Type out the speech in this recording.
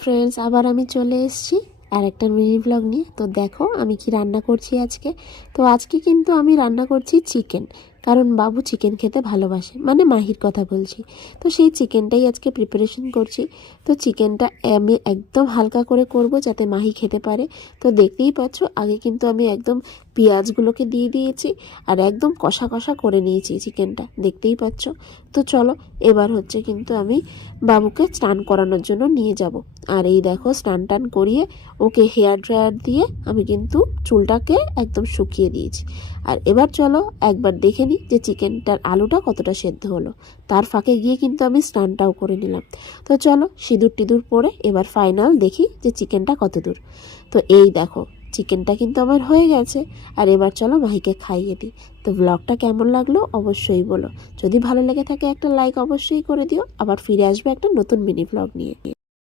Friends, আবার আমি চলে এসেছি আর একটা মিনি ব্লগ নিয়ে। তো দেখো আমি কি রান্না করছি আজকে। তো আজকে কিন্তু আমি রান্না করছি চিকেন, কারণ বাবু চিকেন খেতে ভালোবাসে, মানে মাহির কথা বলছি। তো সেই চিকেনটাই আজকে প্রিপারেশন করছি। তো চিকেনটা আমি একদম হালকা করে করব যাতে মাহি খেতে পারে। তো দেখতেই পাচ্ছ আগে কিন্তু আমি একদম পেঁয়াজগুলোকে দিয়ে দিয়েছি আর একদম কষা কষা করে নিয়েছি চিকেনটা, দেখতেই পাচ্ছ। তো চলো এবার হচ্ছে কিন্তু আমি বাবুকে স্নান করানোর জন্য নিয়ে যাব। আর এই দেখো স্নান টান করিয়ে ওকে হেয়ার ড্রায়ার দিয়ে আমি কিন্তু চুলটাকে একদম শুকিয়ে দিয়েছি। আর এবার চলো একবার দেখে নিই যে চিকেনটার আলুটা কতটা সেদ্ধ হলো। তার ফাঁকে গিয়ে কিন্তু আমি স্নানটাও করে নিলাম। তো চলো সিঁদুর টিঁদুর পরে এবার ফাইনাল দেখি যে চিকেনটা কত দূর। তো এই দেখো চিকেনটা কিন্তু আমার হয়ে গেছে। আর এবার চলো মাহিকে খাইয়ে দিই। তো ব্লগটা কেমন লাগলো অবশ্যই বলো। যদি ভালো লেগে থাকে একটা লাইক অবশ্যই করে দিও। আবার ফিরে আসবে একটা নতুন মিনি ব্লগ নিয়ে।